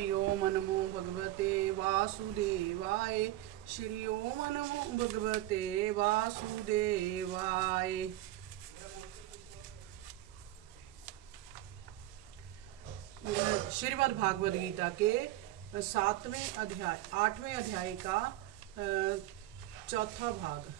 हरि ओम नमो भगवते वासुदेवाय। श्री ओम नमो भगवते वासुदेवाय। श्रीमद् भागवत गीता के 7वें अध्याय 8वें अध्याय का चौथा भाग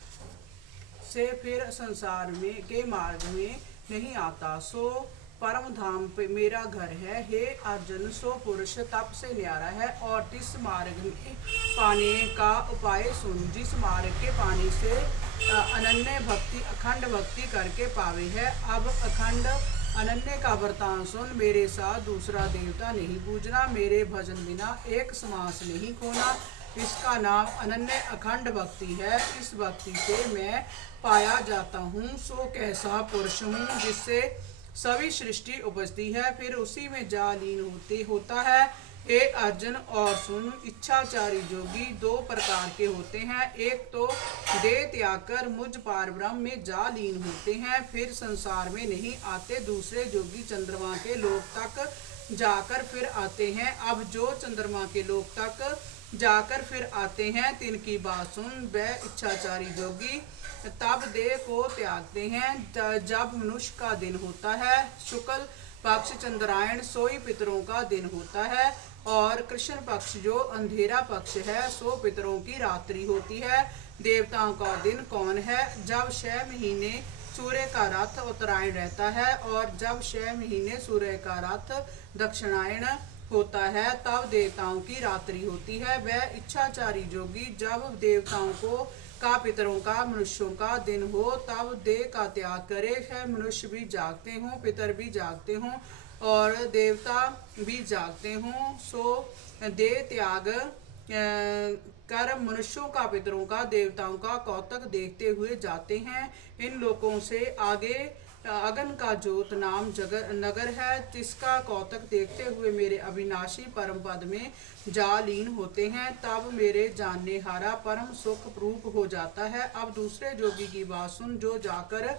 से फिर संसार में के मार्ग में नहीं आता, सो परम धाम पे मेरा घर है। हे अर्जुन, सो पुरुष तप से न्यारा है और जिस मार्ग में पाने का उपाय सुन। जिस मार्ग के पाने से अनन्य भक्ति अखंड भक्ति करके पावे है। अब अखंड अनन्य का वरदान सुन। मेरे साथ दूसरा देवता नहीं पूजना, मेरे भजन बिना एक श्वास नहीं खोना। इसका नाम अनन्य अखंड भक्ति है। इस भक्ति से मैं पाया जाता हूँ। सो कैसा पुरुष हूँ जिससे सभी सृष्टि उपजती है, फिर उसी में जा लीन होता है। हे अर्जुन, और सुन, इच्छाचारी जोगी दो प्रकार के होते हैं। एक तो देह त्याग कर मुझ पार ब्रह्म में जा लीन होते हैं, फिर संसार में नहीं आते। दूसरे जोगी चंद्रमा के लोक तक जाकर फिर आते हैं। अब जो चंद्रमा के लोक तक जाकर फिर आते हैं, तिनकी बात सुन। वह इच्छाचारी जोगी तब देह को त्यागते हैं जब मनुष्य का दिन होता है। शुक्ल पक्ष चंद्रायण सोई पितरों का दिन होता है, और कृष्ण पक्ष जो अंधेरा पक्ष है सो पितरों की रात्रि होती है। देवताओं का दिन कौन है? जब 6 महीने सूर्य का रथ उत्तरायण रहता है, और जब 6 महीने सूर्य का रथ दक्षिणायन होता है, तब देवताओं की रात्रि होती है। वह इच्छाचारी जोगी जब देवताओं को का पितरों का मनुष्यों का दिन हो, तब देह का त्याग करे। है मनुष्य भी जागते हों, पितर भी जागते हों, और देवता भी जागते हों, सो देह त्याग कर मनुष्यों का पितरों का देवताओं का कौतक देखते हुए जाते हैं। इन लोगों से आगे अगन का जोत नाम नगर है, जिसका कौतक देखते हुए मेरे अविनाशी परम पद में जा लीन होते हैं। तब मेरे जानने हारा परम सुख रूप हो जाता है। अब दूसरे जोगी की बात सुन। जो जाकर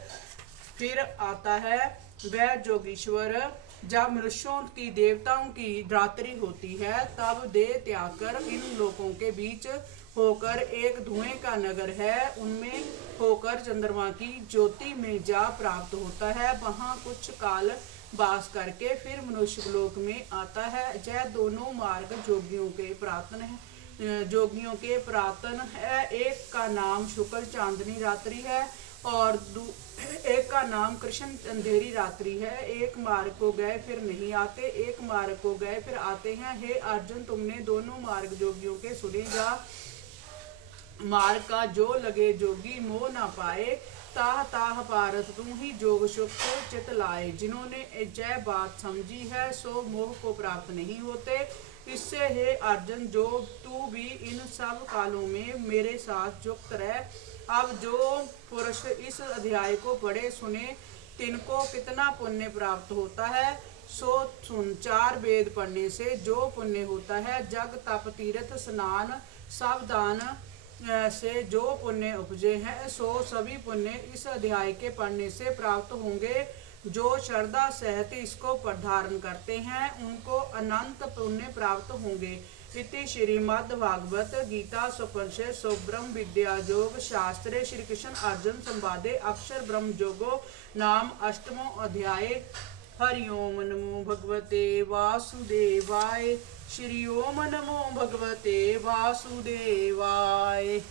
फिर आता है वह जोगीश्वर जब मनुष्यों की देवताओं की रात्रि होती है, तब देह त्याग कर इन लोगों के बीच होकर एक धुएं का नगर है, उनमें होकर चंद्रमा की ज्योति में जा प्राप्त होता है। वहां कुछ काल वास करके फिर मनुष्य लोक में आता है। यह दोनों मार्ग जोगियों के प्रातन है। एक का नाम शुक्ल चांदनी रात्रि है, और एक का नाम कृष्ण अंधेरी रात्रि है। एक मार्ग को गए फिर नहीं आते, एक मार्ग को गए फिर आते हैं। हे अर्जुन, तुमने दोनों मार्ग जोगियों के सुने। जा मार्ग का जो लगे जोगी मोह ना पाए, ताह ताह पारस तुम ही जोग सुख को चित लाए। जिन्होंने जय बात समझी है सो मोह को प्राप्त नहीं होते। इससे हे अर्जुन, जो तू भी इन सब कालों में मेरे साथ युक्त रह। अब जो पुरुष इस अध्याय को पढ़े सुने, तिनको कितना पुण्य प्राप्त होता है सो सुन। 4 वेद पढ़ने से जो पुण्य होता है, जग तप तीर्थ स्नान सावधान से जो पुण्य उपजे हैं, सो सभी पुण्य इस अध्याय के पढ़ने से प्राप्त होंगे। जो श्रद्धा सहित इसको धारण करते हैं, उनको अनंत पुण्य प्राप्त होंगे। इति श्रीमद्भागवत गीता सुपनिषद ब्रह्म विद्या योग शास्त्रे श्री कृष्ण अर्जुन संवादे अक्षर ब्रह्म जोगो नाम 8वां अध्याय। हरि ओम नमो भगवते वासुदेवाय। श्री ओम नमो भगवते वासुदेवाय।